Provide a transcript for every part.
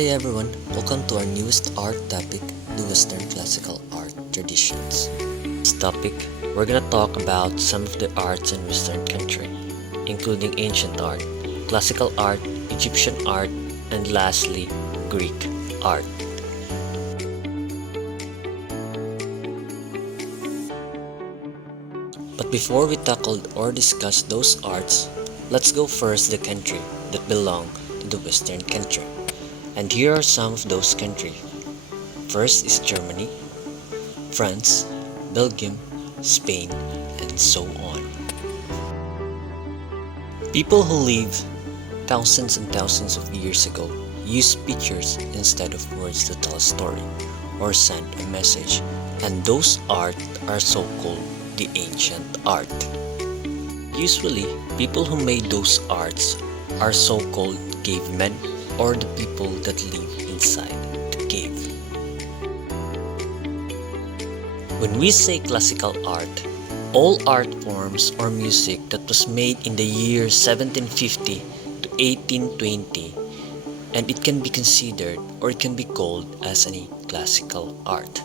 Hi everyone, welcome to our newest art topic, the Western Classical Art Traditions. This topic, we're gonna talk about some of the arts in Western country, including ancient art, classical art, Egyptian art, and lastly, Greek art. But before we tackle or discuss those arts, let's go first the country that belong to the Western country. And here are some of those countries. First is Germany, France, Belgium, Spain, and so on. People who lived thousands and thousands of years ago used pictures instead of words to tell a story or send a message, and those art are so-called the ancient art. Usually, people who made those arts are so-called cavemen or the people that live inside the cave. When we say classical art, all art forms or music that was made in the years 1750 to 1820, and it can be considered or it can be called as a classical art.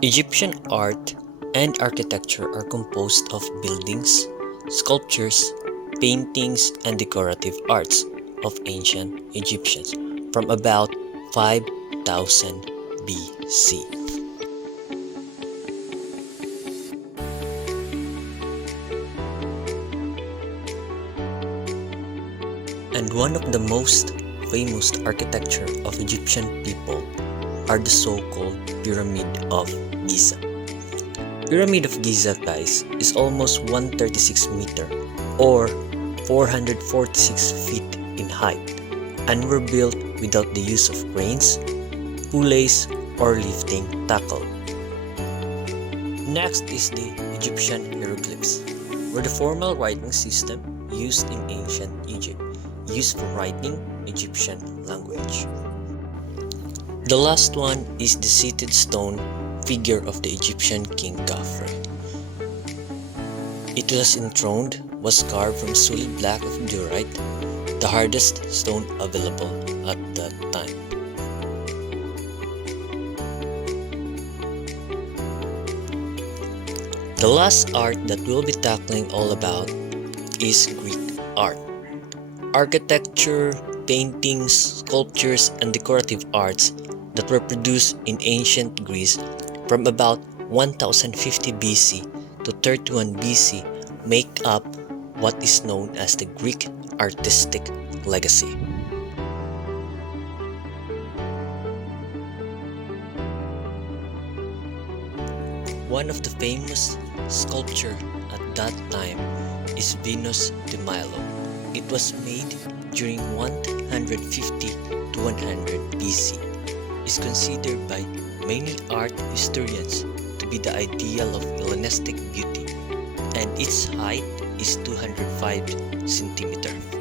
Egyptian art and architecture are composed of buildings, sculptures, paintings, and decorative arts of ancient Egyptians from about 5000 BC. And one of the most famous architecture of Egyptian people are the so-called Pyramid of Giza. Pyramid of Giza, guys, is almost 136 meter or 446 feet in height and were built without the use of cranes, pulleys, or lifting tackle. Next is the Egyptian hieroglyphs, were the formal writing system used in ancient Egypt, used for writing Egyptian language. The last one is the seated stone figure of the Egyptian king Khafre. It was enthroned, was carved from solid block of diorite, the hardest stone available at that time. The last art that we'll be tackling all about is Greek art. Architecture, paintings, sculptures, and decorative arts that were produced in ancient Greece from about 1050 BC to 31 BC make up what is known as the Greek artistic legacy. One of the famous sculpture at that time is Venus de Milo. It was made during 150 to 100 BC. Is considered by many art historians to be the ideal of Hellenistic beauty, and its height is 205 centimeters.